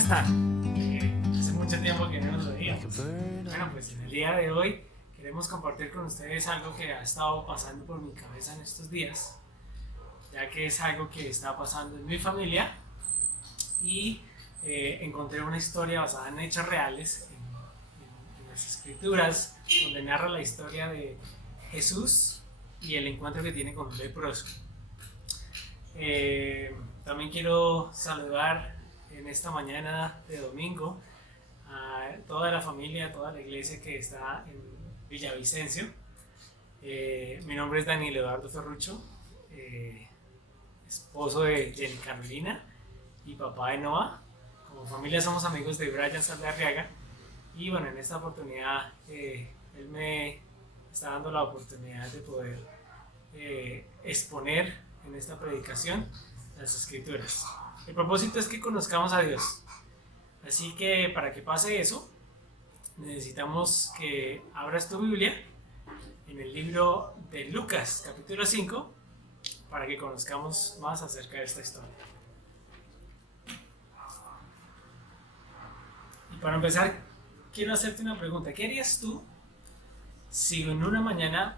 están? Hace mucho tiempo que no nos veíamos. Bueno, pues en el día de hoy queremos compartir con ustedes algo que ha estado pasando por mi cabeza en estos días, ya que es algo que está pasando en mi familia y encontré una historia basada en hechos reales en las escrituras, donde narra la historia de Jesús y el encuentro que tiene con un leproso. También quiero saludar en esta mañana de domingo a toda la familia, a toda la iglesia que está en Villavicencio. Mi nombre es Daniel Eduardo Ferrucho, esposo de Jenny Carolina y papá de Noah. Como familia somos amigos de Brian Saldarriaga y bueno, en esta oportunidad él me está dando la oportunidad de poder exponer en esta predicación las escrituras. El propósito es que conozcamos a Dios, así que para que pase eso necesitamos que abras tu Biblia en el libro de Lucas capítulo 5 para que conozcamos más acerca de esta historia. Y para empezar quiero hacerte una pregunta. ¿Qué harías tú si en una mañana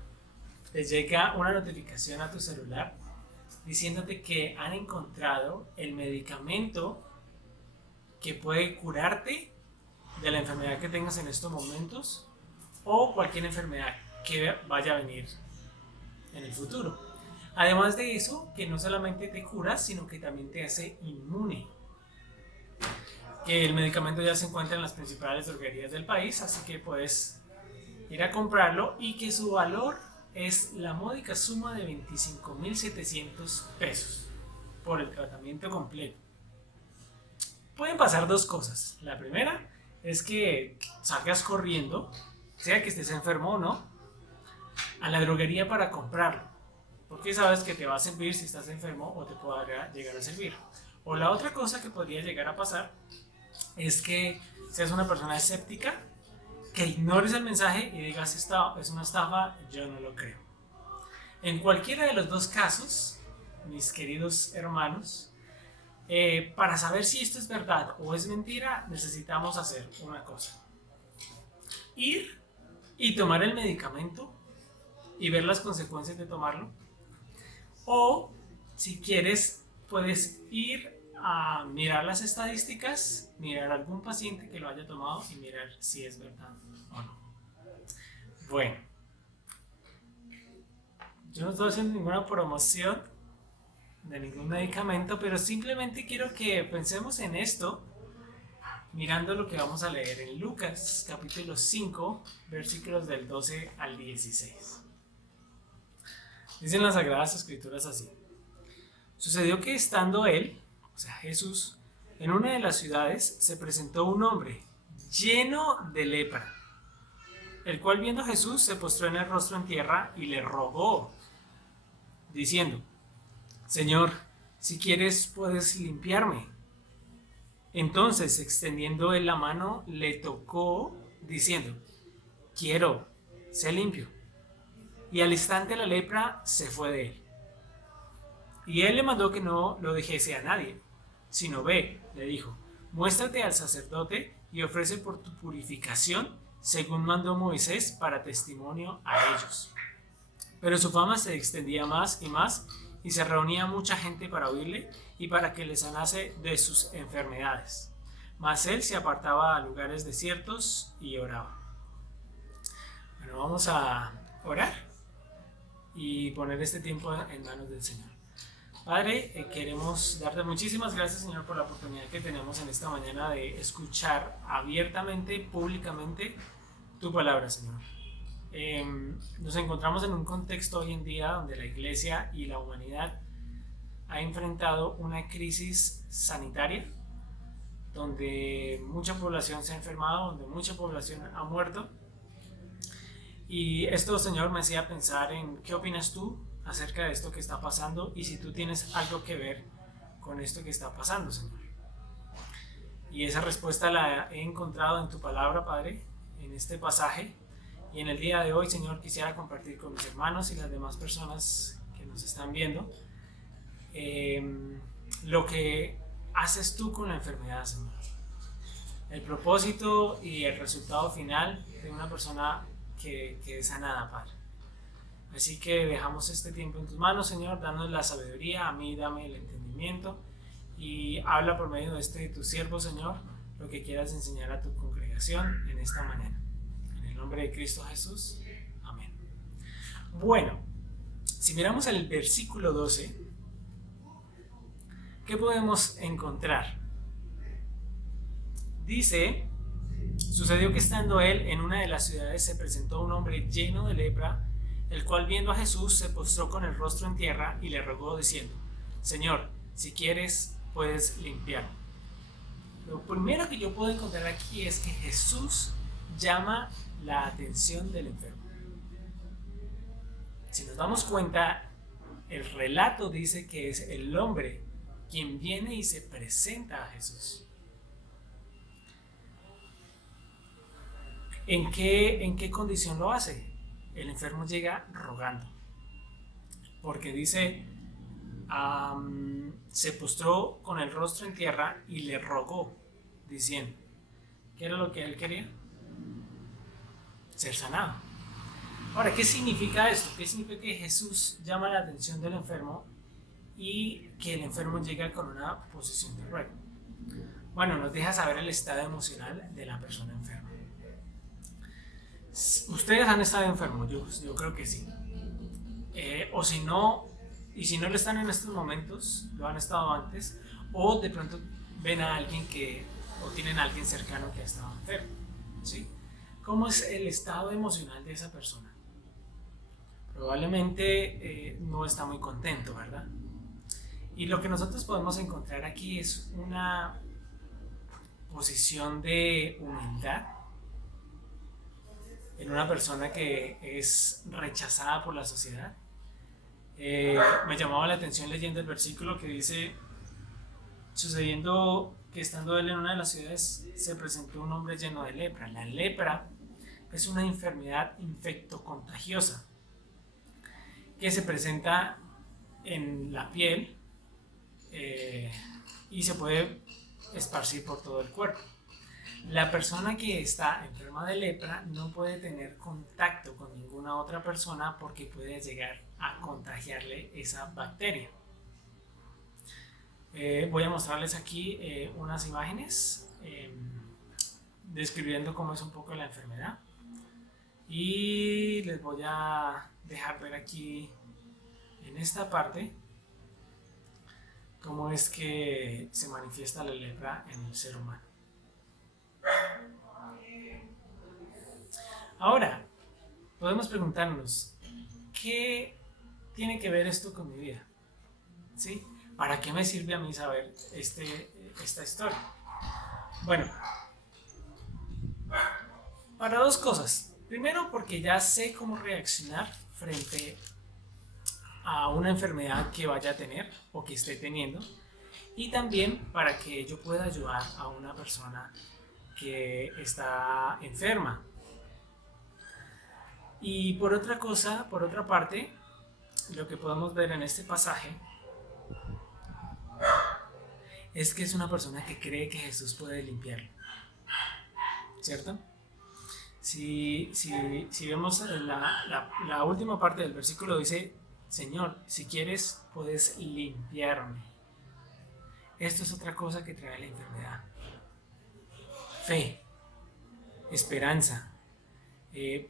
te llega una notificación a tu celular diciéndote que han encontrado el medicamento que puede curarte de la enfermedad que tengas en estos momentos o cualquier enfermedad que vaya a venir en el futuro? Además de eso, que no solamente te cura, sino que también te hace inmune. Que el medicamento ya se encuentra en las principales droguerías del país, así que puedes ir a comprarlo y que su valor es la módica suma de 25.700 pesos por el tratamiento completo. Pueden pasar dos cosas. La primera es que salgas corriendo, sea que estés enfermo o no, a la droguería para comprarlo, porque sabes que te va a servir si estás enfermo o te podrá llegar a servir. O la otra cosa que podría llegar a pasar es que seas una persona escéptica, que ignores el mensaje y digas esta es una estafa, yo no lo creo. En cualquiera de los dos casos, mis queridos hermanos, para saber si esto es verdad o es mentira, necesitamos hacer una cosa: ir y tomar el medicamento y ver las consecuencias de tomarlo, o si quieres puedes ir a mirar las estadísticas, mirar a algún paciente que lo haya tomado y mirar si es verdad o no. Bueno, yo no estoy haciendo ninguna promoción de ningún medicamento, pero simplemente quiero que pensemos en esto mirando lo que vamos a leer en Lucas capítulo 5 versículos del 12 al 16. Dicen las Sagradas Escrituras así: sucedió que estando él, o sea Jesús, en una de las ciudades se presentó un hombre lleno de lepra, el cual viendo a Jesús se postró en el rostro en tierra y le rogó, diciendo: Señor, si quieres puedes limpiarme. Entonces, extendiendo él la mano, le tocó, diciendo: quiero, sé limpio. Y al instante la lepra se fue de él. Y él le mandó que no lo dijese a nadie, sino ve, le dijo, muéstrate al sacerdote y ofrece por tu purificación, según mandó Moisés, para testimonio a ellos. Pero su fama se extendía más y se reunía mucha gente para oírle y para que le sanase de sus enfermedades. Mas él se apartaba a lugares desiertos y oraba. Bueno, vamos a orar y poner este tiempo en manos del Señor. Padre, queremos darte muchísimas gracias, Señor, por la oportunidad que tenemos en esta mañana de escuchar abiertamente, públicamente, tu palabra, Señor. Nos encontramos en un contexto hoy en día donde la iglesia y la humanidad ha enfrentado una crisis sanitaria, donde mucha población se ha enfermado, donde mucha población ha muerto. Y esto, Señor, me hacía pensar en qué opinas tú acerca de esto que está pasando y si tú tienes algo que ver con esto que está pasando, Señor. Y esa respuesta la he encontrado en tu palabra, Padre, en este pasaje. Y en el día de hoy, Señor, quisiera compartir con mis hermanos y las demás personas que nos están viendo lo que haces tú con la enfermedad, Señor. el propósito y el resultado final de una persona que es sanada, Padre. Así que dejamos este tiempo en tus manos, Señor, danos la sabiduría, a mí dame el entendimiento y habla por medio de este tu siervo, Señor, lo que quieras enseñar a tu congregación en esta mañana. En el nombre de Cristo Jesús, amén. Bueno, si miramos el versículo 12, ¿qué podemos encontrar? Dice: sucedió que estando él en una de las ciudades se presentó un hombre lleno de lepra, el cual viendo a Jesús se postró con el rostro en tierra y le rogó diciendo: Señor, si quieres puedes limpiarme. Lo primero que yo puedo encontrar aquí es que Jesús llama la atención del enfermo. Si nos damos cuenta, el relato dice que es el hombre quien viene y se presenta a Jesús. ¿En qué condición lo hace? El enfermo llega rogando, porque dice, se postró con el rostro en tierra y le rogó, diciendo, ¿qué era lo que él quería? Ser sanado. Ahora, ¿qué significa esto? ¿Qué significa que Jesús llama la atención del enfermo y que el enfermo llega con una posición de ruego? Bueno, nos deja saber el estado emocional de la persona enferma. Ustedes han estado enfermos, yo creo que sí. O si no, y si no lo están en estos momentos, lo han estado antes, o de pronto ven a alguien o tienen a alguien cercano que ha estado enfermo, ¿sí? ¿Cómo es el estado emocional de esa persona? Probablemente no está muy contento, ¿verdad? Y lo que nosotros podemos encontrar aquí es una posición de humildad en una persona que es rechazada por la sociedad. Me llamaba la atención leyendo el versículo que dice: sucediendo que estando él en una de las ciudades se presentó un hombre lleno de lepra. La lepra es una enfermedad infectocontagiosa que se presenta en la piel y se puede esparcir por todo el cuerpo. La persona que está enferma de lepra no puede tener contacto con ninguna otra persona porque puede llegar a contagiarle esa bacteria. Voy a mostrarles aquí unas imágenes describiendo cómo es un poco la enfermedad y les voy a dejar ver aquí en esta parte cómo es que se manifiesta la lepra en el ser humano. Ahora, podemos preguntarnos, ¿qué tiene que ver esto con mi vida? ¿Sí? ¿Para qué me sirve a mí saber esta historia? Bueno, para dos cosas. Primero, porque ya sé cómo reaccionar frente a una enfermedad que vaya a tener o que esté teniendo. Y también para que yo pueda ayudar a una persona que está enferma. Y por otra parte, lo que podemos ver en este pasaje es que es una persona que cree que Jesús puede limpiarlo, ¿cierto? Si vemos la última parte del versículo, dice: Señor, si quieres puedes limpiarme. Esto es otra cosa que trae la enfermedad: fe, esperanza.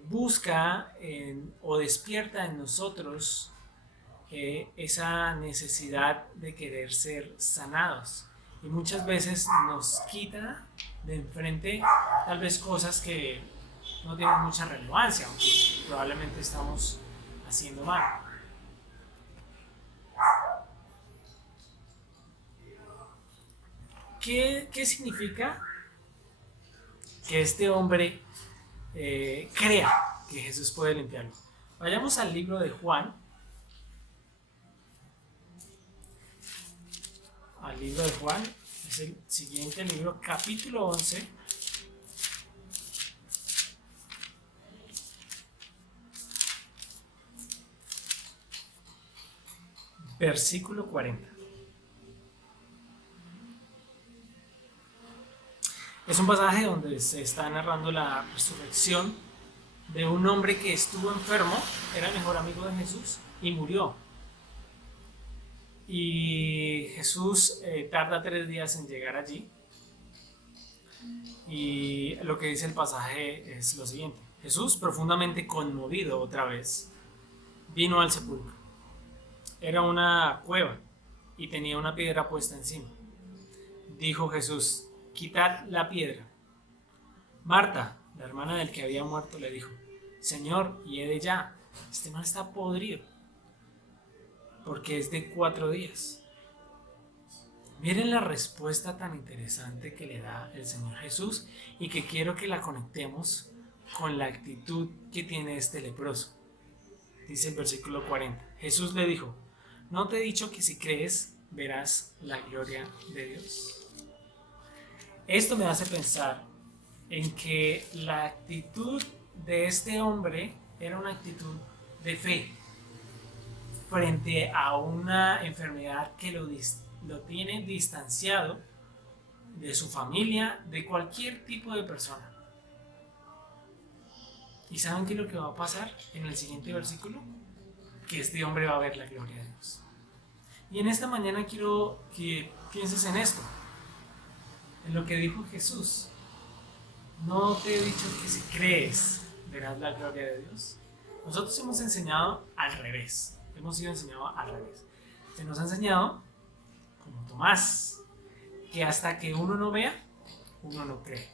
Busca o despierta en nosotros esa necesidad de querer ser sanados, y muchas veces nos quita de enfrente tal vez cosas que no tienen mucha relevancia, aunque probablemente estamos haciendo mal. ¿Qué significa que este hombre crea que Jesús puede limpiarlo? Vayamos al libro de Juan. Al libro de Juan, es el siguiente libro, capítulo 11. Versículo 40. Es un pasaje donde se está narrando la resurrección de un hombre que estuvo enfermo, era el mejor amigo de Jesús y murió. Y Jesús tarda 3 días en llegar allí. Y lo que dice el pasaje es lo siguiente: Jesús, profundamente conmovido otra vez, vino al sepulcro. Era una cueva y tenía una piedra puesta encima. Dijo Jesús: quitad la piedra. Marta, la hermana del que había muerto, le dijo: Señor, hiede ya, este man está podrido, porque es de 4 días. Miren la respuesta tan interesante que le da el Señor Jesús y que quiero que la conectemos con la actitud que tiene este leproso. Dice el versículo 40. Jesús le dijo: ¿no te he dicho que si crees verás la gloria de Dios? Esto me hace pensar en que la actitud de este hombre era una actitud de fe frente a una enfermedad que lo tiene distanciado de su familia, de cualquier tipo de persona. ¿Y saben qué es lo que va a pasar en el siguiente versículo? Que este hombre va a ver la gloria de Dios. Y en esta mañana quiero que pienses en esto, en lo que dijo Jesús. ¿no te he dicho que si crees verás la gloria de Dios? Nosotros hemos enseñado al revés. Hemos sido enseñados al revés. Se nos ha enseñado, como Tomás, que hasta que uno no vea, uno no cree.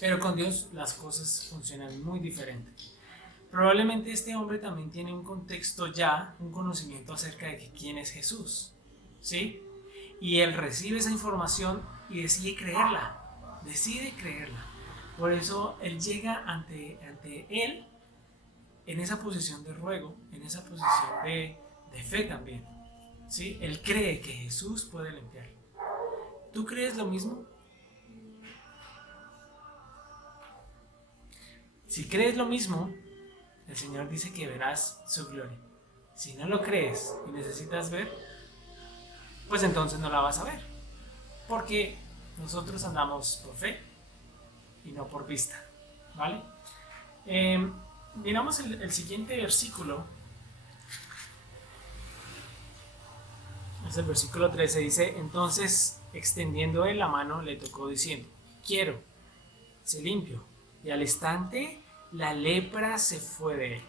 Pero con Dios las cosas funcionan muy diferente. Probablemente este hombre también tiene un contexto ya, un conocimiento acerca de quién es Jesús, ¿sí? Y él recibe esa información y decide creerla. Por eso él llega ante él en esa posición de ruego, en esa posición de fe también, ¿sí? Él cree que Jesús puede limpiar. ¿Tú crees lo mismo? Si crees lo mismo, el Señor dice que verás su gloria. Si no lo crees y necesitas ver, pues entonces no la vas a ver. Porque nosotros andamos por fe y no por vista, ¿vale? Miramos el siguiente versículo. Es el versículo 13, dice: entonces, extendiendo él la mano, le tocó diciendo: quiero, sé limpio. Y al instante la lepra se fue de él.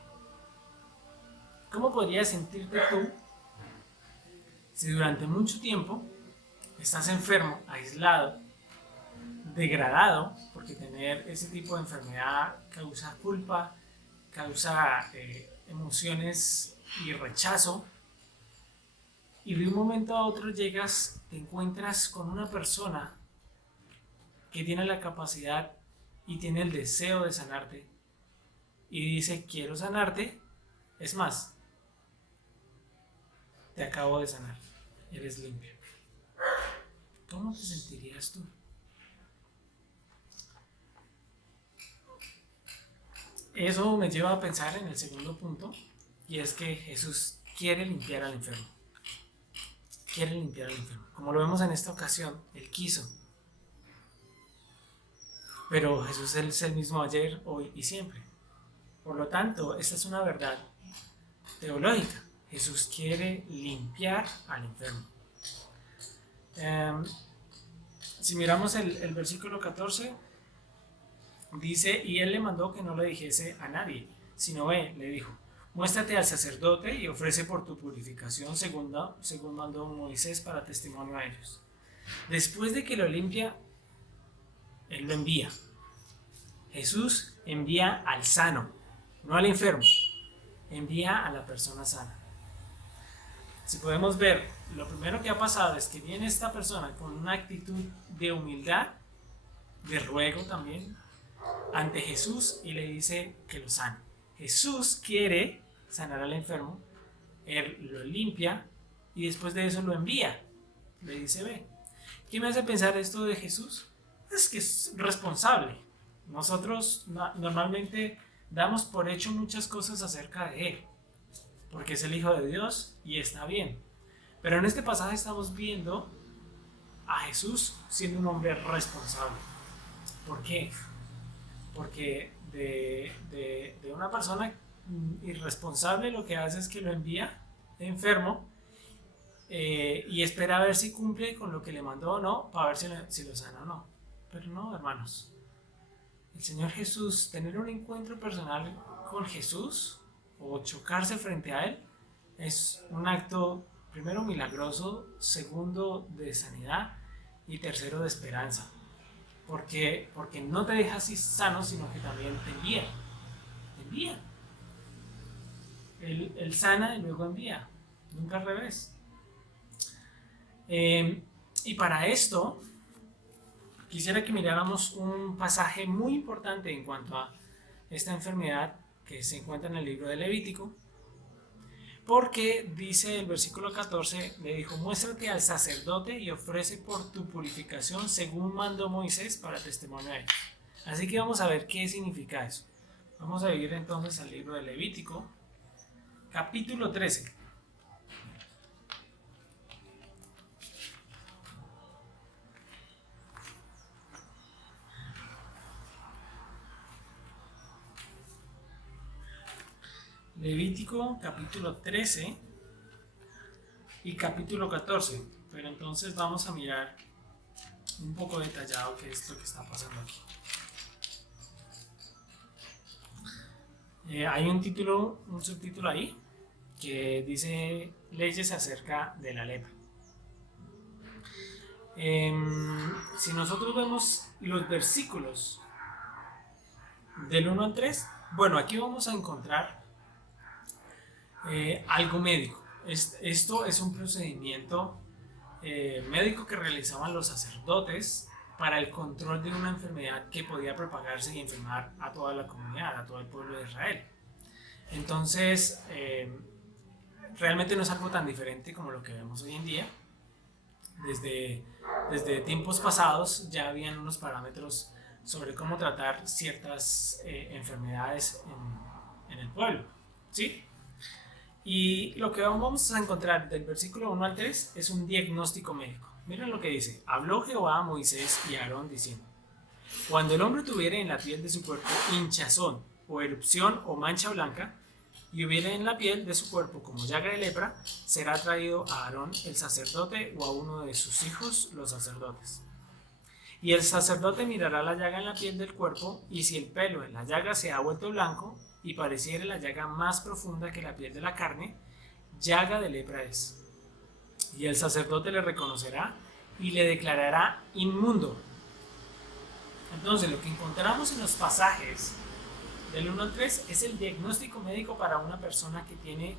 ¿Cómo podrías sentirte tú si durante mucho tiempo estás enfermo, aislado, degradado? Porque tener ese tipo de enfermedad causa culpa, causa emociones y rechazo. Y de un momento a otro llegas, te encuentras con una persona que tiene la capacidad y tiene el deseo de sanarte y dice: quiero sanarte, es más, te acabo de sanar, eres limpio. ¿Cómo te sentirías tú? Eso me lleva a pensar en el segundo punto, y es que Jesús quiere limpiar al enfermo. Quiere limpiar al enfermo. Como lo vemos en esta ocasión, Él quiso. Pero Jesús es el mismo ayer, hoy y siempre. Por lo tanto, esta es una verdad teológica. Jesús quiere limpiar al enfermo. Si miramos el versículo 14, dice: y él le mandó que no le dijese a nadie, sino le dijo: muéstrate al sacerdote y ofrece por tu purificación según mandó Moisés para testimonio a ellos. Después de que lo limpia, él lo envía. Jesús envía al sano, no al enfermo. Envía a la persona sana. Si podemos ver, lo primero que ha pasado es que viene esta persona con una actitud de humildad, de ruego también, ante Jesús, y le dice que lo sane. Jesús quiere sanar al enfermo, él lo limpia y después de eso lo envía. Le dice: ve. ¿Qué me hace pensar esto de Jesús? Es que es responsable. Nosotros normalmente damos por hecho muchas cosas acerca de él, porque es el Hijo de Dios y está bien. Pero en este pasaje estamos viendo a Jesús siendo un hombre responsable. ¿Por qué? Porque de una persona irresponsable lo que hace es que lo envía enfermo y espera a ver si cumple con lo que le mandó o no, para ver si lo sana o no. Pero no, hermanos. El Señor Jesús, tener un encuentro personal con Jesús o chocarse frente a Él es un acto, primero, milagroso, segundo, de sanidad y tercero, de esperanza. Porque no te deja así sano, sino que también te envía. Te envía. Él sana y luego envía. Nunca al revés. Y para esto, quisiera que miráramos un pasaje muy importante en cuanto a esta enfermedad que se encuentra en el libro de Levítico. Porque dice el versículo 14, le dijo: muéstrate al sacerdote y ofrece por tu purificación según mandó Moisés para testimonio a ellos. Así que vamos a ver qué significa eso. Vamos a ir entonces al libro de Levítico, capítulo 13. Levítico capítulo 13 y capítulo 14. Pero entonces vamos a mirar un poco detallado qué es lo que está pasando aquí. Hay un subtítulo ahí que dice leyes acerca de la lepra. Si nosotros vemos los versículos del 1 al 3, bueno, aquí vamos a encontrar algo médico. Esto es un procedimiento médico que realizaban los sacerdotes para el control de una enfermedad que podía propagarse y enfermar a toda la comunidad, a todo el pueblo de Israel. Entonces, realmente no es algo tan diferente como lo que vemos hoy en día. Desde tiempos pasados ya habían unos parámetros sobre cómo tratar ciertas enfermedades en el pueblo, ¿sí? Y lo que vamos a encontrar del versículo 1 al 3 es un diagnóstico médico. Miren lo que dice: habló Jehová a Moisés y a Aarón diciendo: cuando el hombre tuviere en la piel de su cuerpo hinchazón o erupción o mancha blanca, y hubiere en la piel de su cuerpo como llaga de lepra, será traído a Aarón el sacerdote o a uno de sus hijos los sacerdotes. Y el sacerdote mirará la llaga en la piel del cuerpo, y si el pelo en la llaga se ha vuelto blanco y pareciere la llaga más profunda que la piel de la carne, llaga de lepra es. Y el sacerdote le reconocerá y le declarará inmundo. Entonces, lo que encontramos en los pasajes del 1 al 3 es el diagnóstico médico para una persona que tiene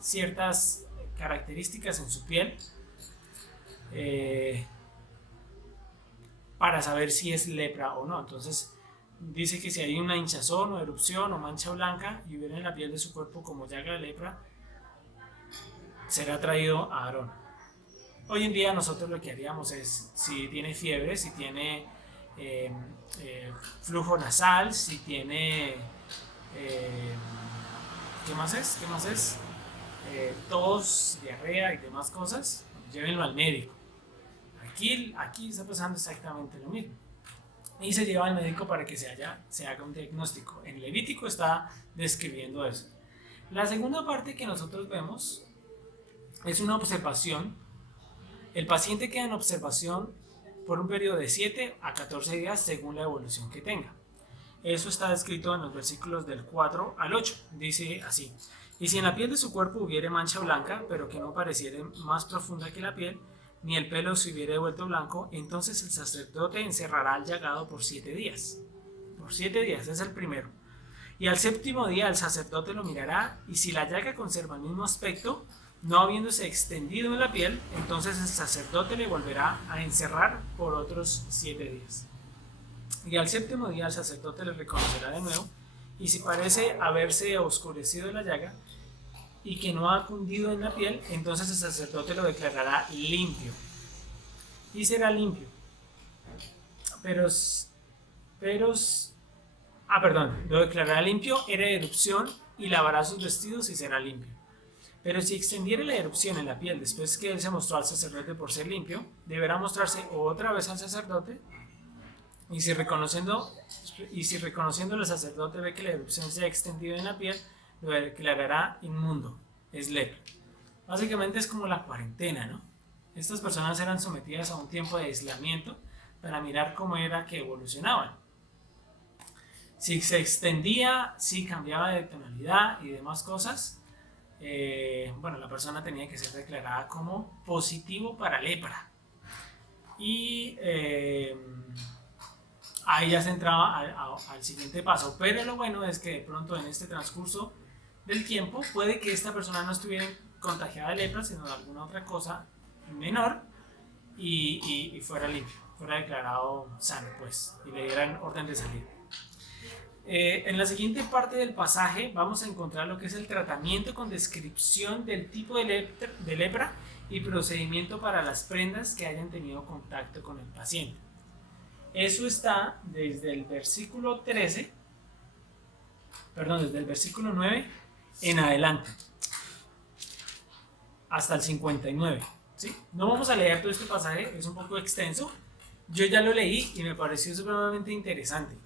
ciertas características en su piel, para saber si es lepra o no. Entonces dice que si hay una hinchazón o erupción o mancha blanca y hubiera en la piel de su cuerpo como llaga de lepra, será traído a Aarón. Hoy en día nosotros lo que haríamos es, si tiene fiebre, si tiene flujo nasal, si tiene ¿qué más es? Tos, diarrea y demás cosas, llévenlo al médico. Aquí está pasando exactamente lo mismo. Y se lleva al médico para que se haga un diagnóstico. En Levítico está describiendo eso. La segunda parte que nosotros vemos es una observación. El paciente queda en observación por un periodo de 7 a 14 días según la evolución que tenga. Eso está descrito en los versículos del 4 al 8. Dice así: y si en la piel de su cuerpo hubiere mancha blanca, pero que no pareciere más profunda que la piel, ni el pelo se hubiere vuelto blanco, entonces el sacerdote encerrará al llagado por 7 días. Por 7 días, es el primero. Y al séptimo día el sacerdote lo mirará, y si la llaga conserva el mismo aspecto, no habiéndose extendido en la piel, entonces el sacerdote le volverá a encerrar por otros 7 días. Y al séptimo día el sacerdote le reconocerá de nuevo, y si parece haberse oscurecido la llaga, y que no ha cundido en la piel, entonces el sacerdote lo declarará limpio. Y será limpio. Lo declarará limpio, era erupción, y lavará sus vestidos y será limpio. Pero si extendiere la erupción en la piel después que él se mostró al sacerdote por ser limpio, deberá mostrarse otra vez al sacerdote Y si reconociendo el sacerdote ve que la erupción se ha extendido en la piel, lo declarará inmundo, es lepra. Básicamente es como la cuarentena, ¿no? Estas personas eran sometidas a un tiempo de aislamiento para mirar cómo era que evolucionaban. Si se extendía, si cambiaba de tonalidad y demás cosas, bueno, la persona tenía que ser declarada como positivo para lepra. Y ahí ya se entraba al siguiente paso. Pero lo bueno es que de pronto en este transcurso del tiempo puede que esta persona no estuviera contagiada de lepra, sino de alguna otra cosa menor y fuera limpio, fuera declarado sano, pues, y le dieran orden de salida. En la siguiente parte del pasaje vamos a encontrar lo que es el tratamiento con descripción del tipo de lepra y procedimiento para las prendas que hayan tenido contacto con el paciente. Eso está desde el versículo 13, perdón, desde el versículo 9 en adelante, hasta el 59. ¿Sí? No vamos a leer todo este pasaje, es un poco extenso. Yo ya lo leí y me pareció supremamente interesante.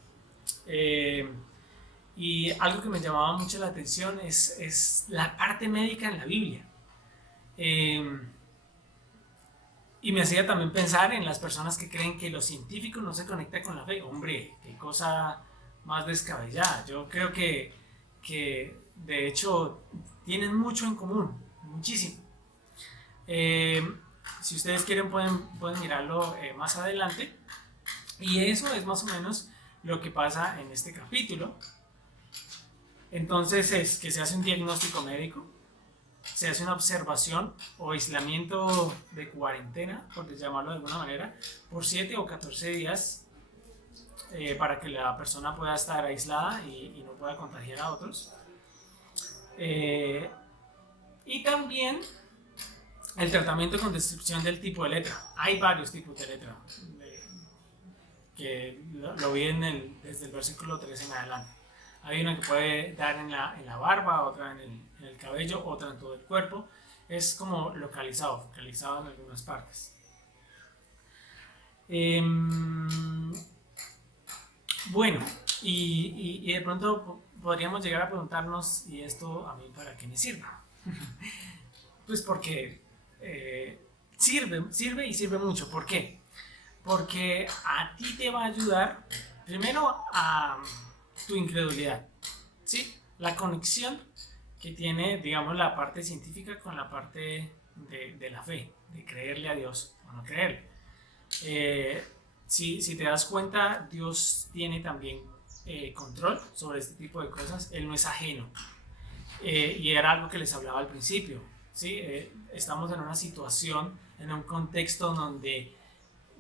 Y algo que me llamaba mucho la atención es la parte médica en la Biblia. Y me hacía también pensar en las personas que creen que lo científico no se conecta con la fe. Hombre, qué cosa más descabellada. Yo creo que de hecho tienen mucho en común, muchísimo. Si ustedes quieren pueden mirarlo más adelante. Y eso es más o menos lo que pasa en este capítulo. Entonces es que se hace un diagnóstico médico, se hace una observación o aislamiento de cuarentena, por llamarlo de alguna manera, por 7 o 14 días para que la persona pueda estar aislada y no pueda contagiar a otros. Y también el tratamiento con descripción del tipo de lepra. Hay varios tipos de lepra, que lo vi desde el versículo 3 en adelante. Hay una que puede dar en la barba, otra en el cabello, otra en todo el cuerpo. Es como focalizado en algunas partes. Bueno, y de pronto podríamos llegar a preguntarnos, ¿y esto a mí para qué me sirve? Pues porque sirve y sirve mucho. ¿Por qué? Porque a ti te va a ayudar primero a tu incredulidad, ¿sí? La conexión que tiene, digamos, la parte científica con la parte de la fe, de creerle a Dios o no creerle. Si te das cuenta, Dios tiene también control sobre este tipo de cosas. Él no es ajeno. Y era algo que les hablaba al principio, ¿sí? Estamos en una situación, en un contexto donde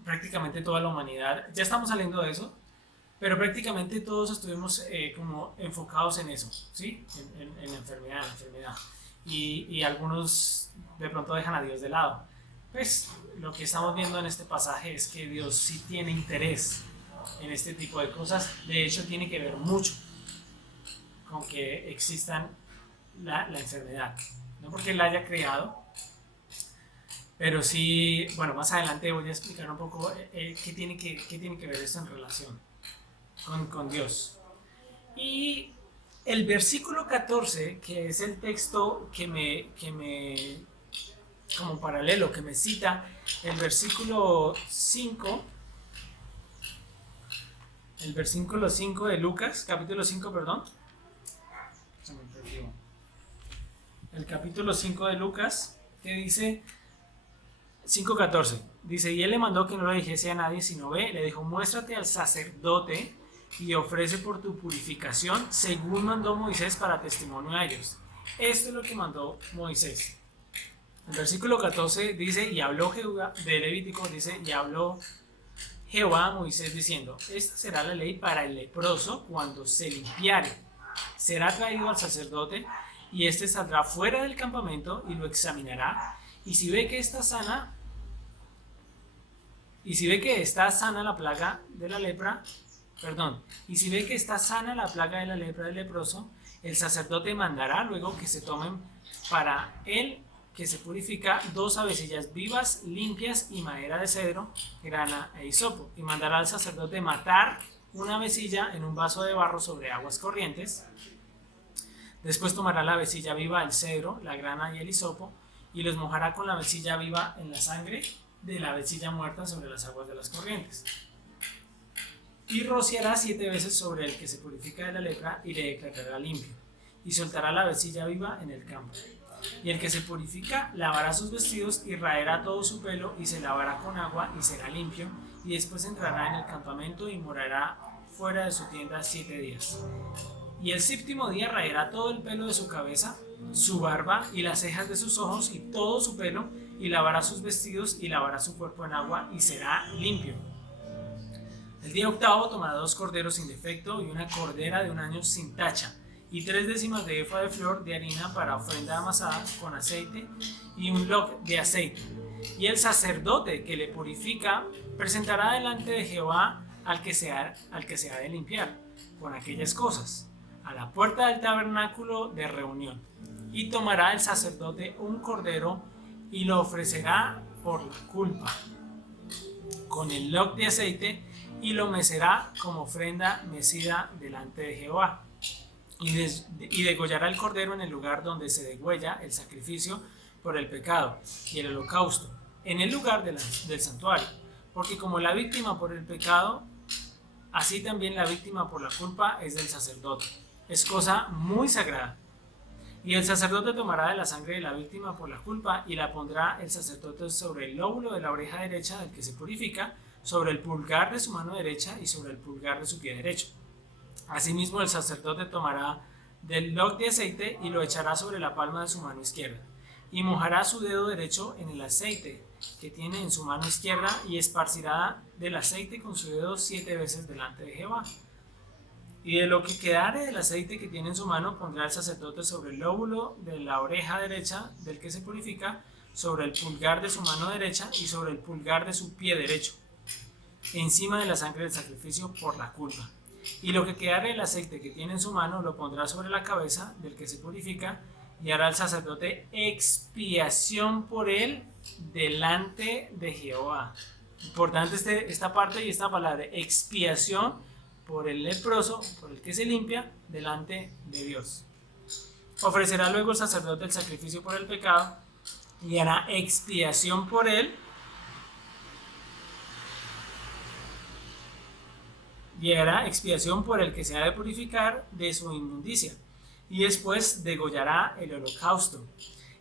prácticamente toda la humanidad, ya estamos saliendo de eso, pero prácticamente todos estuvimos como enfocados en eso, ¿sí? En la enfermedad, y algunos de pronto dejan a Dios de lado. Pues lo que estamos viendo en este pasaje es que Dios sí tiene interés en este tipo de cosas. De hecho, tiene que ver mucho con que existan la enfermedad, no porque Él la haya creado, pero sí, bueno, más adelante voy a explicar un poco qué tiene que ver esto en relación con Dios. Y el versículo 14, que es el texto que me como paralelo, que me cita el versículo 5, de Lucas, capítulo 5, perdón. Se me perdió. El capítulo 5 de Lucas, que dice 5:14, dice, y él le mandó que no lo dijese a nadie, sino ve, le dijo, muéstrate al sacerdote y ofrece por tu purificación, según mandó Moisés para testimonio a ellos. Esto es lo que mandó Moisés. El versículo 14 dice, y habló Jehová, de Levítico, dice, y habló Jehová a Moisés diciendo, esta será la ley para el leproso cuando se limpiare. Será traído al sacerdote y éste saldrá fuera del campamento y lo examinará, y si ve que está sana, la plaga de la lepra, y si ve que está sana la plaga de la lepra del leproso, el sacerdote mandará luego que se tomen para él que se purifica 2 avecillas vivas, limpias y madera de cedro, grana e hisopo. Y mandará al sacerdote matar una avecilla en un vaso de barro sobre aguas corrientes. Después tomará la avecilla viva, el cedro, la grana y el hisopo, y los mojará con la avecilla viva en la sangre de la avecilla muerta sobre las aguas de las corrientes. Y rociará 7 veces sobre el que se purifica de la lepra y le declarará limpio. Y soltará la avecilla viva en el campo. Y el que se purifica lavará sus vestidos y raerá todo su pelo y se lavará con agua y será limpio. Y después entrará en el campamento y morará fuera de su tienda 7 días. Y el 7º día raerá todo el pelo de su cabeza, su barba y las cejas de sus ojos y todo su pelo, y lavará sus vestidos y lavará su cuerpo en agua y será limpio. El día 8 tomará 2 corderos sin defecto y una cordera de 1 año sin tacha, y 3 décimas de efa de flor de harina para ofrenda amasada con aceite y un loc de aceite. Y el sacerdote que le purifica presentará delante de Jehová al que se ha de limpiar con aquellas cosas a la puerta del tabernáculo de reunión. Y tomará el sacerdote un cordero y lo ofrecerá por la culpa con el loc de aceite, y lo mecerá como ofrenda mecida delante de Jehová. Y degollará el cordero en el lugar donde se degüella el sacrificio por el pecado y el holocausto, en el lugar del santuario, porque como la víctima por el pecado, así también la víctima por la culpa es del sacerdote. Es cosa muy sagrada. Y el sacerdote tomará de la sangre de la víctima por la culpa y la pondrá el sacerdote sobre el lóbulo de la oreja derecha del que se purifica, sobre el pulgar de su mano derecha y sobre el pulgar de su pie derecho. Asimismo, el sacerdote tomará del loc de aceite y lo echará sobre la palma de su mano izquierda, y mojará su dedo derecho en el aceite que tiene en su mano izquierda, y esparcirá del aceite con su dedo 7 veces delante de Jehová. Y de lo que quedare del aceite que tiene en su mano pondrá el sacerdote sobre el lóbulo de la oreja derecha del que se purifica, sobre el pulgar de su mano derecha y sobre el pulgar de su pie derecho, encima de la sangre del sacrificio por la culpa. Y lo que quedare del aceite que tiene en su mano lo pondrá sobre la cabeza del que se purifica, y hará el sacerdote expiación por él delante de Jehová. Importante esta parte y esta palabra, expiación por el leproso, por el que se limpia delante de Dios. Ofrecerá luego el sacerdote el sacrificio por el pecado y hará expiación por él, y hará expiación por el que se ha de purificar de su inmundicia, y después degollará el holocausto,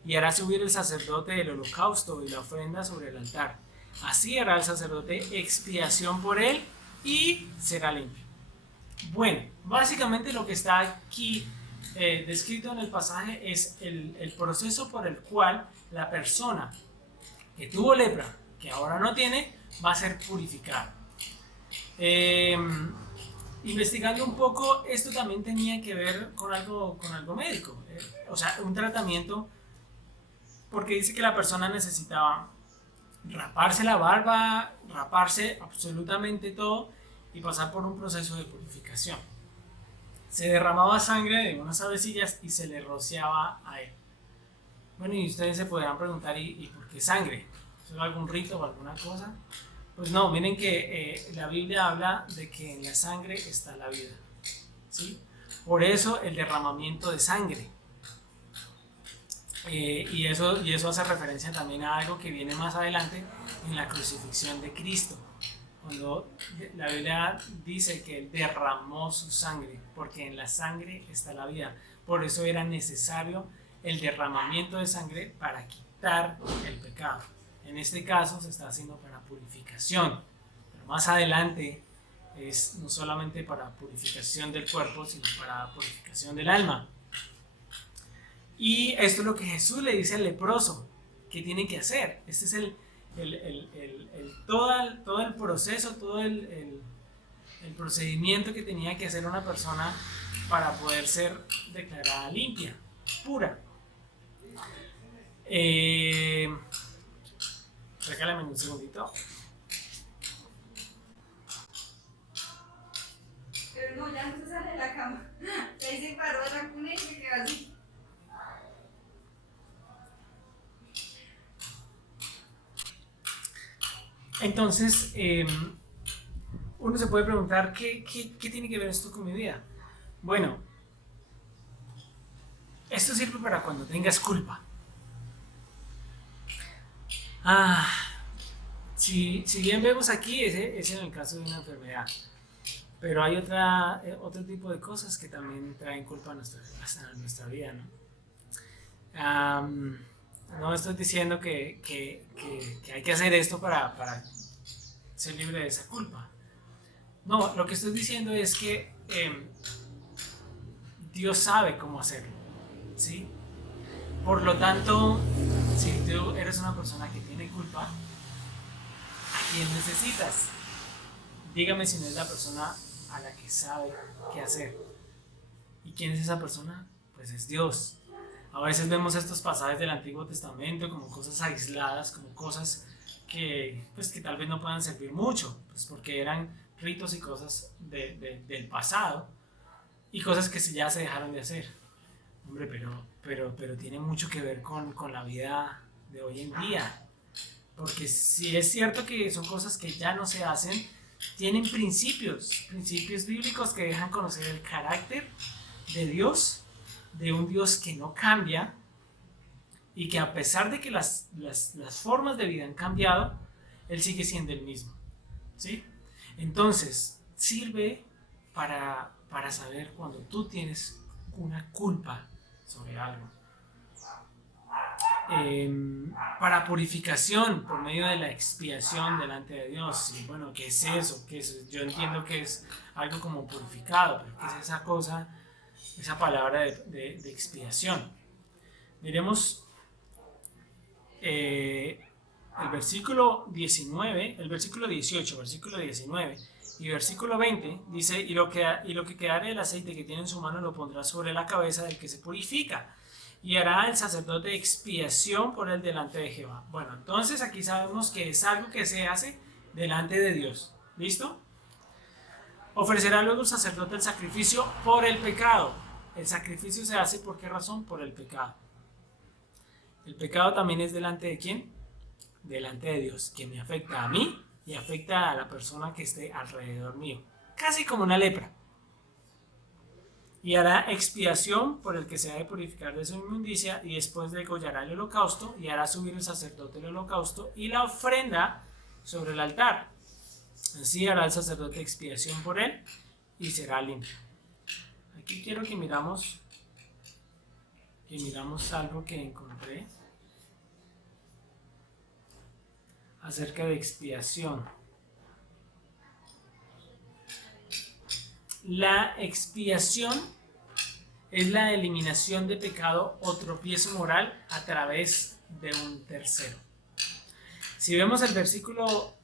y hará subir el sacerdote el holocausto y la ofrenda sobre el altar. Así hará el sacerdote expiación por él y será limpio. Bueno, básicamente lo que está aquí descrito en el pasaje es el proceso por el cual la persona que tuvo lepra, que ahora no tiene, va a ser purificada. Investigando un poco, esto también tenía que ver con algo médico, o sea, un tratamiento, porque dice que la persona necesitaba raparse la barba, raparse absolutamente todo y pasar por un proceso de purificación. Se derramaba sangre de unas avecillas y se le rociaba a él. Bueno, y ustedes se podrán preguntar, ¿y por qué sangre? ¿Es algún rito o alguna cosa? Pues no, miren que la Biblia habla de que en la sangre está la vida, ¿sí? Por eso el derramamiento de sangre. Y eso hace referencia también a algo que viene más adelante en la crucifixión de Cristo, cuando la Biblia dice que Él derramó su sangre, porque en la sangre está la vida. Por eso era necesario el derramamiento de sangre para quitar el pecado. En este caso se está haciendo para purificación, pero más adelante es no solamente para purificación del cuerpo, sino para purificación del alma. Y esto es lo que Jesús le dice al leproso que tiene que hacer. Este es todo el proceso, todo el procedimiento que tenía que hacer una persona para poder ser declarada limpia, pura. Regálame un segundito. Pero no, ya no se sale de la cama. Ahí se paró de la cuna y se quedó así. Entonces, uno se puede preguntar, ¿qué tiene que ver esto con mi vida? Bueno, esto sirve para cuando tengas culpa. Si bien vemos aquí, ese es en el caso de una enfermedad. Pero hay otro tipo de cosas que también traen culpa a nuestra vida, ¿no? No estoy diciendo que hay que hacer esto para ser libre de esa culpa. No, lo que estoy diciendo es que Dios sabe cómo hacerlo, ¿sí? Por lo tanto, si tú eres una persona que tiene culpa, ¿a quién necesitas? Dígame si no es la persona a la que sabe qué hacer. ¿Y quién es esa persona? Pues es Dios. A veces vemos estos pasajes del Antiguo Testamento como cosas aisladas, como cosas que tal vez no puedan servir mucho, pues porque eran ritos y cosas del pasado y cosas que ya se dejaron de hacer. Hombre, pero tiene mucho que ver con la vida de hoy en día. Porque si es cierto que son cosas que ya no se hacen, tienen principios bíblicos que dejan conocer el carácter de Dios, de un Dios que no cambia y que a pesar de que las formas de vida han cambiado, Él sigue siendo el mismo, ¿sí? Entonces, sirve para saber cuando tú tienes una culpa sobre algo. Para purificación por medio de la expiación delante de Dios. Y bueno, ¿qué es eso? ¿Qué es? Yo entiendo que es algo como purificado, pero ¿qué es esa cosa, esa palabra de expiación? Miremos el versículo 19, el versículo 18, versículo 19 y versículo 20 dice: y lo que quedare del aceite que tiene en su mano lo pondrá sobre la cabeza del que se purifica, y hará el sacerdote expiación por él delante de Jehová. Bueno, entonces aquí sabemos que es algo que se hace delante de Dios. ¿Listo? Ofrecerá luego el sacerdote el sacrificio por el pecado. El sacrificio se hace, ¿por qué razón? Por el pecado. El pecado también es delante de ¿quién? Delante de Dios, que me afecta a mí y afecta a la persona que esté alrededor mío. Casi como una lepra. Y hará expiación por el que se ha de purificar de su inmundicia, y después degollará el holocausto, y hará subir el sacerdote el holocausto y la ofrenda sobre el altar. Así hará el sacerdote expiación por él, y será limpio. Aquí quiero que miramos algo que encontré acerca de expiación. La expiación es la eliminación de pecado o tropiezo moral a través de un tercero. Si vemos el versículo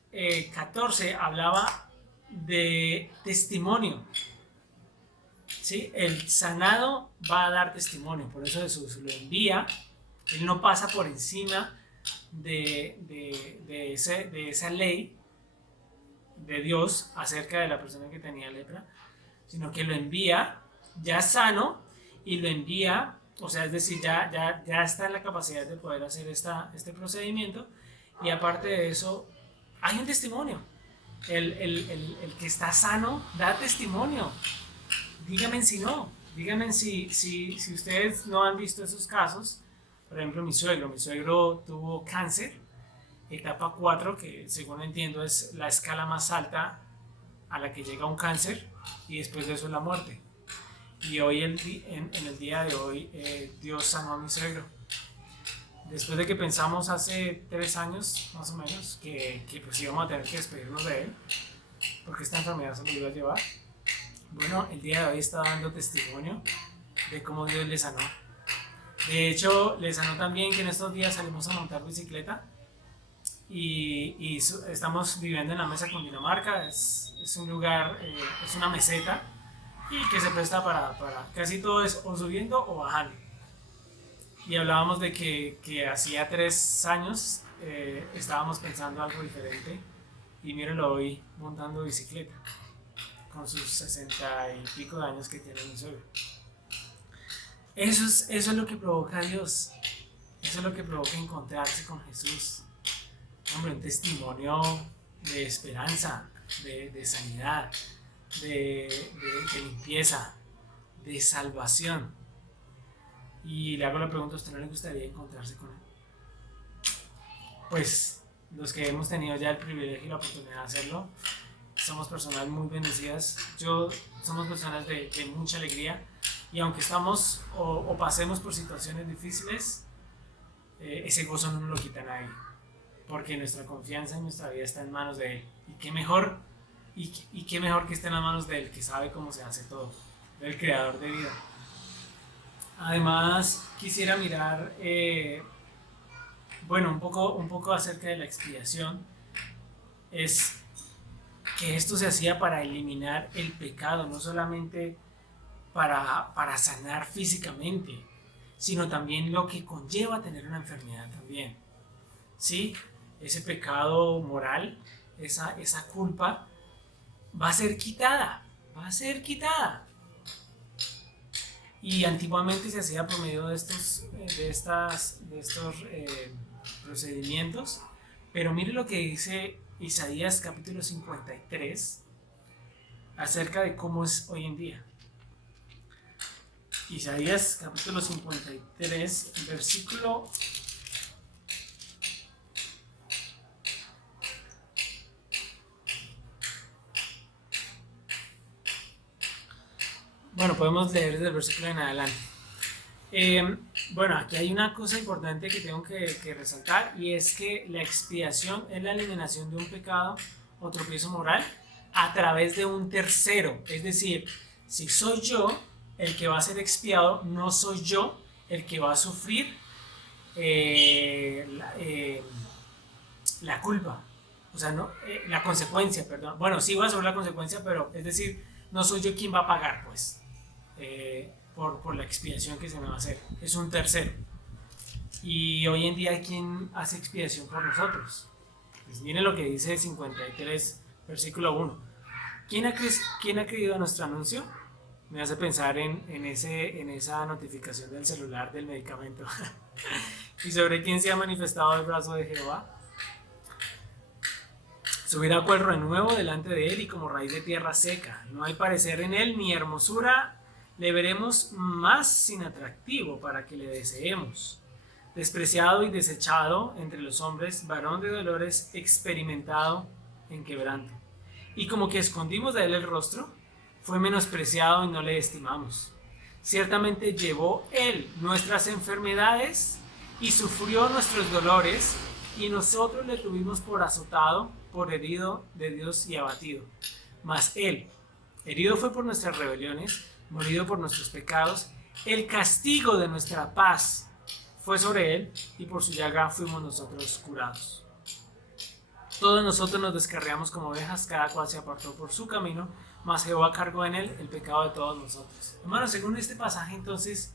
14, hablaba de testimonio. ¿Sí? El sanado va a dar testimonio, por eso Jesús lo envía. Él no pasa por encima de esa ley de Dios acerca de la persona que tenía lepra, sino que lo envía ya sano y lo envía, o sea, es decir, ya está en la capacidad de poder hacer este procedimiento, y aparte de eso hay un testimonio. El que está sano da testimonio. Díganme si no, díganme si ustedes no han visto esos casos. Por ejemplo, mi suegro tuvo cáncer, etapa 4, que según entiendo es la escala más alta a la que llega un cáncer, y después de eso la muerte. Y hoy en el día de hoy Dios sanó a mi suegro. Después de que pensamos hace 3 años más o menos que pues íbamos a tener que despedirnos de él porque esta enfermedad se lo iba a llevar, bueno, el día de hoy está dando testimonio de cómo Dios le sanó. De hecho, le sanó también que en estos días salimos a montar bicicleta y estamos viviendo en la mesa con Dinamarca. Es un lugar, es una meseta, y que se presta para casi todo es o subiendo o bajando. Y hablábamos de que hacía 3 años estábamos pensando algo diferente, y mírenlo hoy montando bicicleta con sus 60 y pico de años que tiene mi suegro. Eso es lo que provoca a Dios. Eso es lo que provoca encontrarse con Jesús. Hombre, un testimonio de esperanza, de sanidad, de limpieza, de salvación. Y le hago la pregunta: ¿a usted no le gustaría encontrarse con él? Pues los que hemos tenido ya el privilegio y la oportunidad de hacerlo, somos personas muy bendecidas. Somos personas de mucha alegría, y aunque estamos o pasemos por situaciones difíciles, ese gozo no nos lo quita nadie, porque nuestra confianza en nuestra vida está en manos de Él. Y qué mejor, y qué mejor que esté en las manos de Él, que sabe cómo se hace todo, del creador de vida. Además, quisiera mirar un poco acerca de la expiación. Es que esto se hacía para eliminar el pecado, no solamente para sanar físicamente, sino también lo que conlleva tener una enfermedad también. ¿Sí? Ese pecado moral, esa culpa, va a ser quitada, Y antiguamente se hacía por medio de estos procedimientos. Pero mire lo que dice Isaías capítulo 53 acerca de cómo es hoy en día. Isaías capítulo 53, versículo 1. Podemos leer desde el versículo en adelante. Aquí hay una cosa importante que tengo que resaltar, y es que la expiación es la eliminación de un pecado o tropiezo moral a través de un tercero. Es decir, si soy yo el que va a ser expiado, no soy yo el que va a sufrir la culpa, o sea, no, la consecuencia, perdón. Sí va a ser la consecuencia, pero es decir, no soy yo quien va a pagar, pues, por la expiación que se me va a hacer. Es un tercero. Y hoy en día, ¿quién hace expiación por nosotros? Pues miren lo que dice 53, versículo 1. ¿Quién ha creído a nuestro anuncio? Me hace pensar en esa notificación del celular del medicamento. ¿Y sobre quién se ha manifestado el brazo de Jehová? Subirá cual renuevo delante de él, y como raíz de tierra seca. No hay parecer en él, ni hermosura le veremos más sin atractivo para que le deseemos. Despreciado y desechado entre los hombres, varón de dolores, experimentado en quebranto. Y como que escondimos de él el rostro, fue menospreciado y no le estimamos. Ciertamente llevó él nuestras enfermedades y sufrió nuestros dolores, y nosotros le tuvimos por azotado, por herido de Dios y abatido. Mas él, herido fue por nuestras rebeliones, molido por nuestros pecados. El castigo de nuestra paz fue sobre él, y por su llaga fuimos nosotros curados. Todos nosotros nos descarriamos como ovejas, cada cual se apartó por su camino, mas Jehová cargó en él el pecado de todos nosotros. Hermanos, según este pasaje, entonces,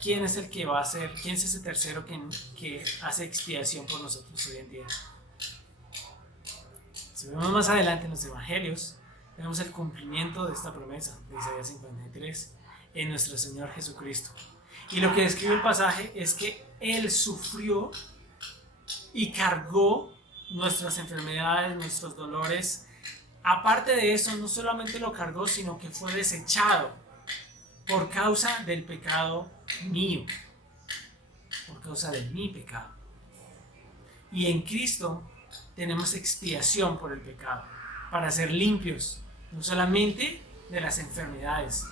¿quién es el que va a hacer? ¿Quién es ese tercero que hace expiación por nosotros hoy en día? Si vemos más adelante en los evangelios, vemos el cumplimiento de esta promesa de Isaías 53 en nuestro Señor Jesucristo. Y lo que describe el pasaje es que Él sufrió y cargó nuestras enfermedades, nuestros dolores. Aparte de eso, no solamente lo cargó, sino que fue desechado por causa del pecado mío, por causa de mi pecado. Y en Cristo tenemos expiación por el pecado, para ser limpios, no solamente de las enfermedades,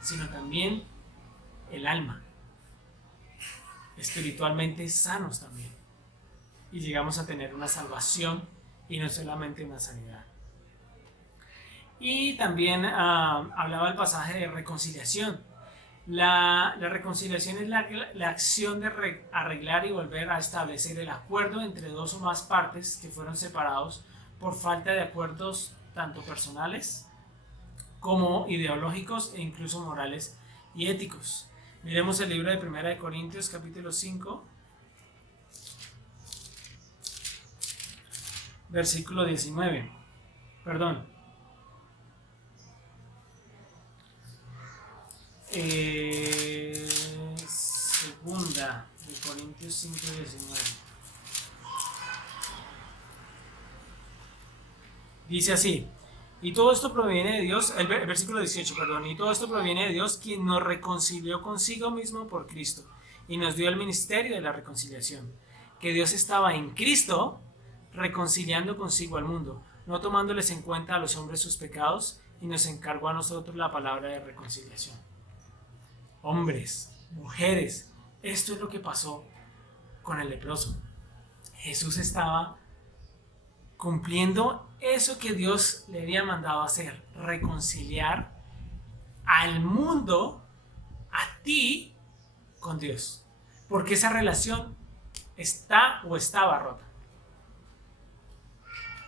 sino también el alma, espiritualmente sanos también. Y llegamos a tener una salvación y no solamente una sanidad. Y también hablaba el pasaje de reconciliación. La reconciliación es la acción de arreglar y volver a establecer el acuerdo entre dos o más partes que fueron separados por falta de acuerdos tanto personales como ideológicos e incluso morales y éticos. Miremos el libro de 1 Corintios capítulo 5, versículo 19. Segunda de Corintios 5:19. Dice así, y todo esto proviene de Dios, el versículo 18, perdón, y todo esto proviene de Dios, quien nos reconcilió consigo mismo por Cristo y nos dio el ministerio de la reconciliación, que Dios estaba en Cristo reconciliando consigo al mundo, no tomándoles en cuenta a los hombres sus pecados, y nos encargó a nosotros la palabra de reconciliación. Hombres, mujeres, esto es lo que pasó con el leproso. Jesús estaba cumpliendo eso que Dios le había mandado hacer, reconciliar al mundo, a ti, con Dios. Porque esa relación está o estaba rota.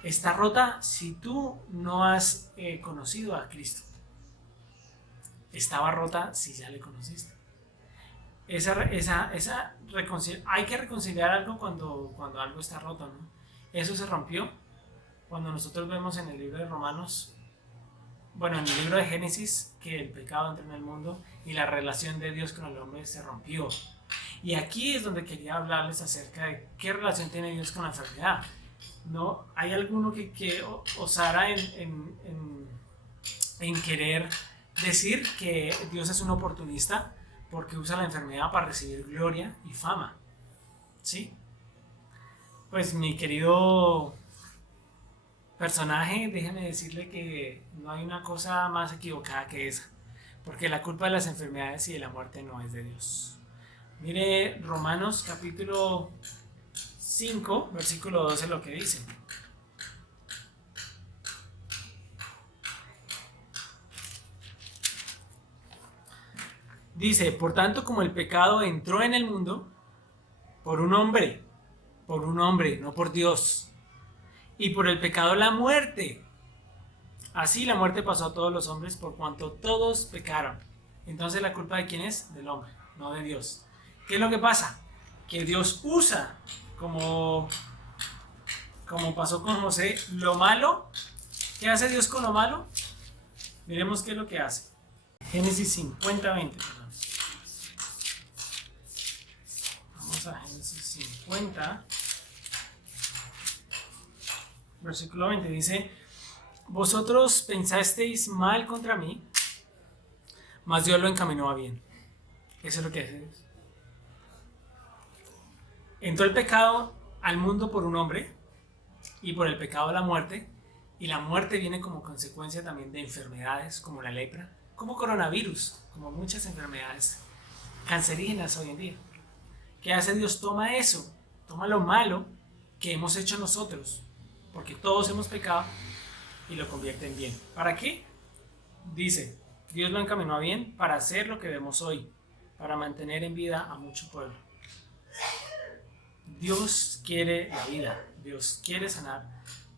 Está rota si tú no has conocido a Cristo. Estaba rota si ya le conociste. Hay que reconciliar algo cuando algo está roto, ¿no? Eso se rompió cuando nosotros vemos en el libro de Romanos, bueno, en el libro de Génesis, que el pecado entró en el mundo y la relación de Dios con el hombre se rompió. Y aquí es donde quería hablarles acerca de qué relación tiene Dios con la enfermedad. ¿No? ¿Hay alguno que osara en querer decir que Dios es un oportunista porque usa la enfermedad para recibir gloria y fama? ¿Sí? Pues mi querido personaje, déjeme decirle que no hay una cosa más equivocada que esa, porque la culpa de las enfermedades y de la muerte no es de Dios. Mire Romanos capítulo 5, versículo 12, lo que dice. Dice, por tanto, como el pecado entró en el mundo por un hombre, no por Dios, y por el pecado la muerte. Así la muerte pasó a todos los hombres por cuanto todos pecaron. Entonces la culpa de quién es? Del hombre, no de Dios. ¿Qué es lo que pasa? Que Dios usa, como pasó con José, lo malo. ¿Qué hace Dios con lo malo? Miremos qué es lo que hace. Génesis 50, 20. Perdón. Vamos a Génesis 50. Versículo 20 dice, vosotros pensasteis mal contra mí, mas Dios lo encaminó a bien. Eso es lo que hace Dios. Entró el pecado al mundo por un hombre, y por el pecado la muerte, y la muerte viene como consecuencia también de enfermedades como la lepra, como coronavirus, como muchas enfermedades cancerígenas hoy en día. ¿Qué hace Dios? Toma eso, toma lo malo que hemos hecho nosotros, porque todos hemos pecado, y lo convierte en bien. ¿Para qué? Dice, Dios lo encaminó a bien para hacer lo que vemos hoy, para mantener en vida a mucho pueblo. Dios quiere la vida, Dios quiere sanar,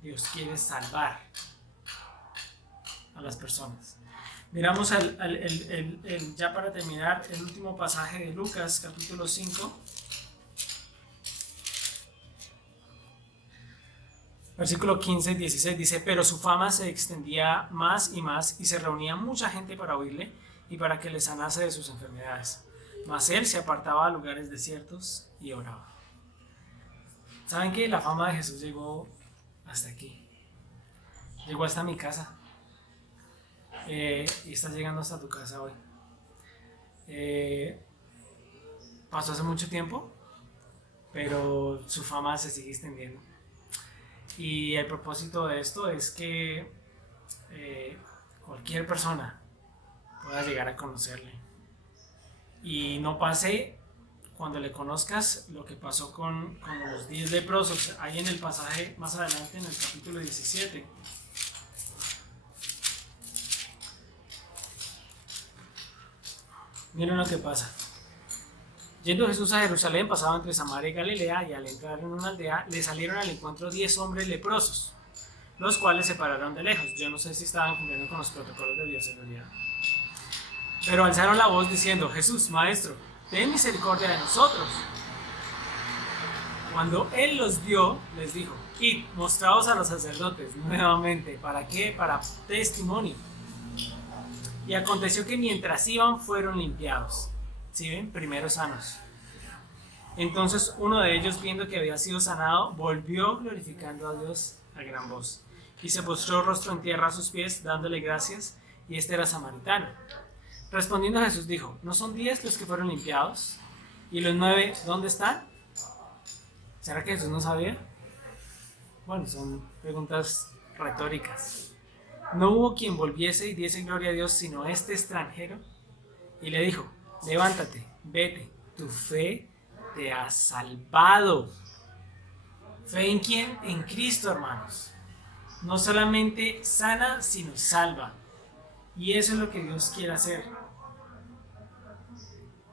Dios quiere salvar a las personas. Miramos ya para terminar el último pasaje de Lucas, capítulo 5, versículo 15 y 16, dice, pero su fama se extendía más y más y se reunía mucha gente para oírle y para que le sanase de sus enfermedades. Mas él se apartaba a lugares desiertos y oraba. ¿Saben qué? La fama de Jesús llegó hasta aquí. Llegó hasta mi casa. Y está llegando hasta tu casa hoy. Pasó hace mucho tiempo, pero su fama se sigue extendiendo. Y el propósito de esto es que cualquier persona pueda llegar a conocerle. Y no pase, cuando le conozcas, lo que pasó con los 10 leprosos. Ahí en el pasaje más adelante, en el capítulo 17. Miren lo que pasa. Yendo Jesús a Jerusalén, pasaba entre Samaria y Galilea, y al entrar en una aldea, le salieron al encuentro 10 hombres leprosos, los cuales se pararon de lejos. Yo no sé si estaban cumpliendo con los protocolos de Dios en realidad. Pero alzaron la voz diciendo, Jesús, Maestro, ten misericordia de nosotros. Cuando él los vio, les dijo, id, mostraos a los sacerdotes nuevamente. ¿Para qué? Para testimonio. Y aconteció que mientras iban, fueron limpiados. ¿Sí ven? Primero sanos. Entonces uno de ellos, viendo que había sido sanado, volvió glorificando a Dios a gran voz. y se postró rostro en tierra a sus pies, dándole gracias, y este era samaritano. Respondiendo Jesús dijo: ¿no son 10 los que fueron limpiados? ¿Y los 9 dónde están? ¿Será que Jesús no sabía? Bueno, son preguntas retóricas. No hubo quien volviese y diese gloria a Dios sino este extranjero. Y le dijo: levántate, vete, tu fe te ha salvado. ¿Fe en quién? En Cristo, hermanos. No solamente sana, sino salva. Y eso es lo que Dios quiere hacer.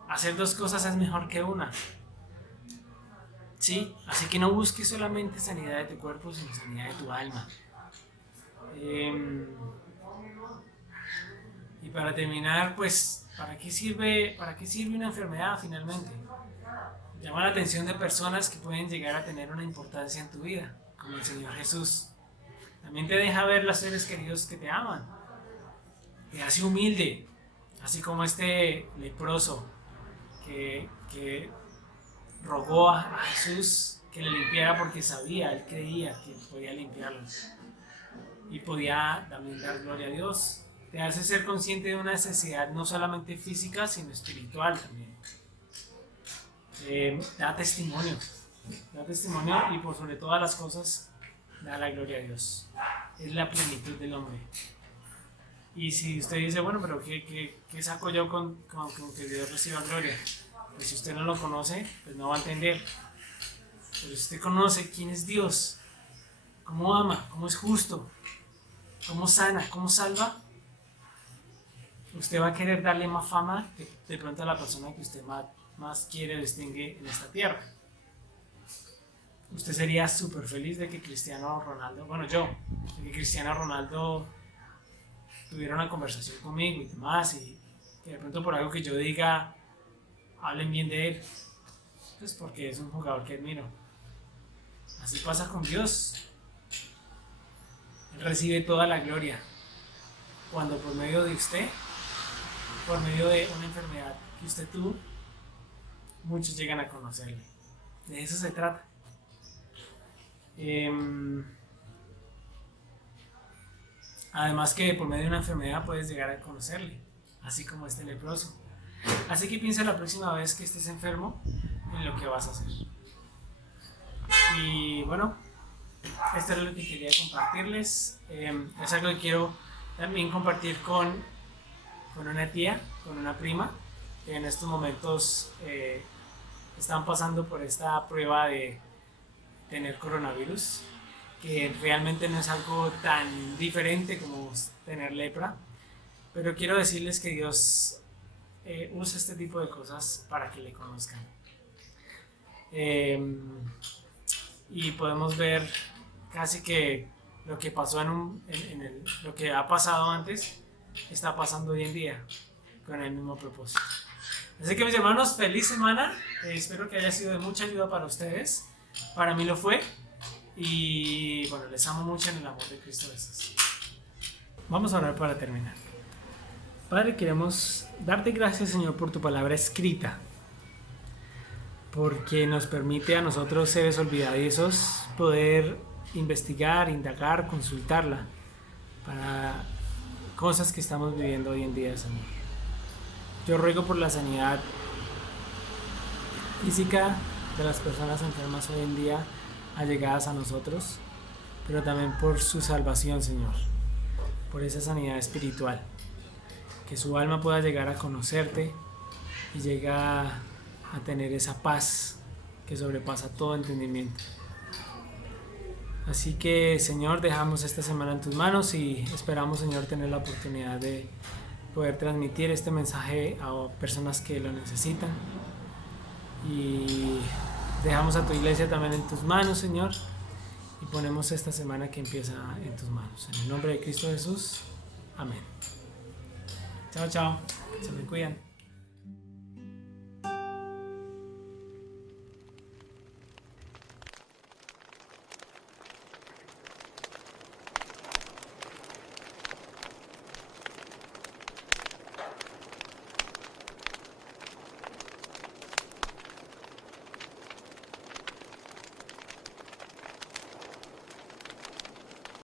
Hacer 2 cosas es mejor que una. ¿Sí? Así que no busques solamente sanidad de tu cuerpo, sino sanidad de tu alma. Y para terminar, pues, ¿para qué sirve una enfermedad finalmente? Llama la atención de personas que pueden llegar a tener una importancia en tu vida, como el Señor Jesús. También te deja ver los seres queridos que te aman. Te hace humilde, así como este leproso que rogó a Jesús que le limpiara porque sabía, él creía que podía limpiarlo y podía también dar gloria a Dios. Te hace ser consciente de una necesidad no solamente física sino espiritual también. Da testimonio y por sobre todas las cosas da la gloria a Dios. Es la plenitud del hombre. Y si usted dice, bueno, pero ¿qué saco yo con que Dios reciba gloria? Pues si usted no lo conoce, pues no va a entender. Pero si usted conoce quién es Dios, cómo ama, cómo es justo, cómo sana, cómo salva, usted va a querer darle más fama de pronto a la persona que usted más quiere o distingue en esta tierra. Usted sería súper feliz de que Cristiano Ronaldo, de que Cristiano Ronaldo tuviera una conversación conmigo y demás, y que de pronto por algo que yo diga hablen bien de él, pues porque es un jugador que admiro. Así pasa con Dios. Él recibe toda la gloria cuando por medio de usted, por medio de una enfermedad que usted tuvo, muchos llegan a conocerle. De eso se trata. Además que por medio de una enfermedad puedes llegar a conocerle, así como este leproso. Así que piensa la próxima vez que estés enfermo en lo que vas a hacer. Y bueno, esto es lo que quería compartirles. Es algo que quiero también compartir con una tía, con una prima, que en estos momentos están pasando por esta prueba de tener coronavirus, que realmente no es algo tan diferente como tener lepra, pero quiero decirles que Dios usa este tipo de cosas para que le conozcan. Y podemos ver casi que lo que pasó lo que ha pasado antes está pasando hoy en día con el mismo propósito. Así que mis hermanos, feliz semana. Espero que haya sido de mucha ayuda para ustedes. Para mí lo fue. Y bueno, les amo mucho en el amor de Cristo Jesús. Vamos a orar para terminar. Padre, queremos darte gracias, Señor, por tu palabra escrita, porque nos permite a nosotros, seres olvidadizos, poder investigar, indagar, consultarla para cosas que estamos viviendo hoy en día, Señor. Yo ruego por la sanidad física de las personas enfermas hoy en día allegadas a nosotros, pero también por su salvación, Señor, por esa sanidad espiritual, que su alma pueda llegar a conocerte y llega a tener esa paz que sobrepasa todo entendimiento. Así que, Señor, dejamos esta semana en tus manos y esperamos, Señor, tener la oportunidad de poder transmitir este mensaje a personas que lo necesitan. Y dejamos a tu iglesia también en tus manos, Señor, y ponemos esta semana que empieza en tus manos. En el nombre de Cristo Jesús, amén. Chao, chao. Se me cuidan.